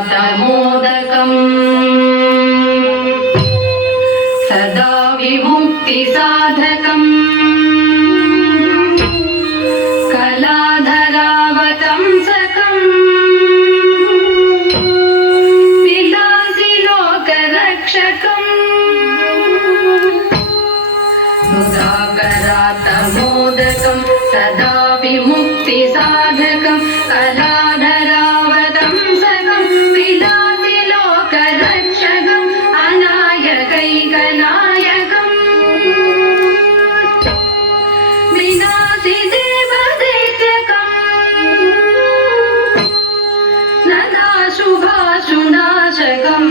सुधाकरातमोदकम् सदा विमुक्तिसाधकम् कलाधरावतंसकम् विलासि लोकरक्षकम् सुधाकरातमोदकम् सदा विमुक्तिसाधकम् कलाधरावतंसकम् विलासि लोकरक्षकम् अनायकैकनायकम् विनाशि देवदैत्यकम् नदाशुभाशुनाशकम्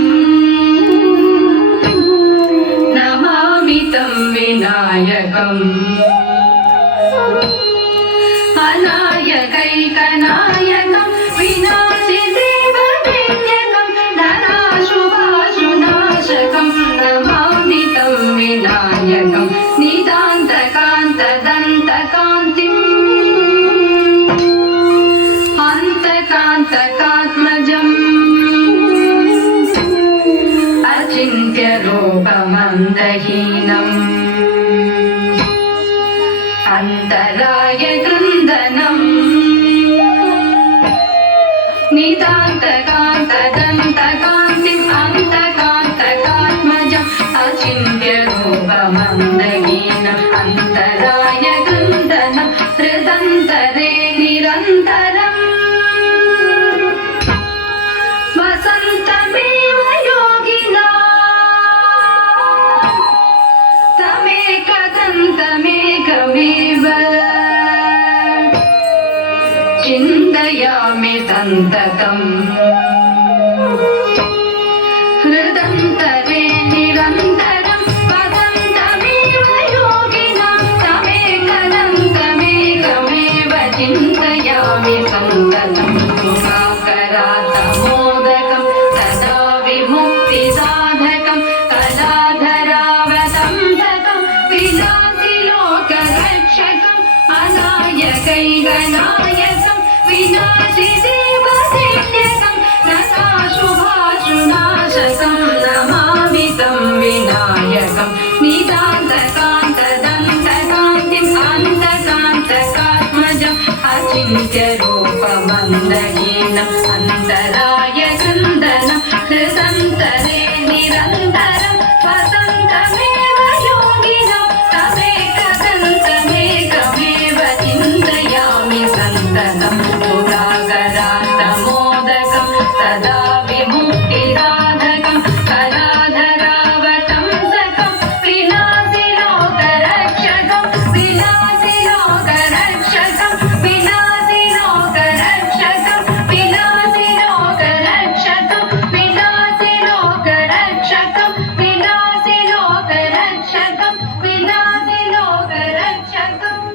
नमामि तं विनायकम् अनायकैकनायकम् विनाशि देवदैत्यकम् नराशुभाशुनाशकम् नमामि तं विनायकम् नितान्तकान्तदन्तकान्तिम् अन्तकान्तकात्मजम् अचिन्त्यरूपमन्दहीनम् अन्तराय गृन्दनम् नितान्तकान्तदन्तकान्तिम् अन्तकान्तकात्मजम् अचिन्त्यरूपमन्दहीनम् अन्तराय गृन्दनम् हृदन्तरे निरन्तरम् वसन्तमेव योगिना तमेकदन्तमेकमेव चिन्तयामि सन्ततम् हृदन्तरे निरन्तरं वसन्तमेव योगिना तमेकदन्तमेकमेव चिन्तयामि सन्ततम् सुधाकरातमोदकम् सदा विमुक्तिसाधकम् कलाधरावतंसकम् विलासि लोकरक्षकम् अनायकैकनायकम् विनाशि देवदैत्यकम् नराशुभाशुनाशकम् नमामि तं विनायकम् नितान्तकान्तदन्तकान्तिम् अन्तकान्तकात्मजम् अचिन्त्यरूपमन्दहीनम्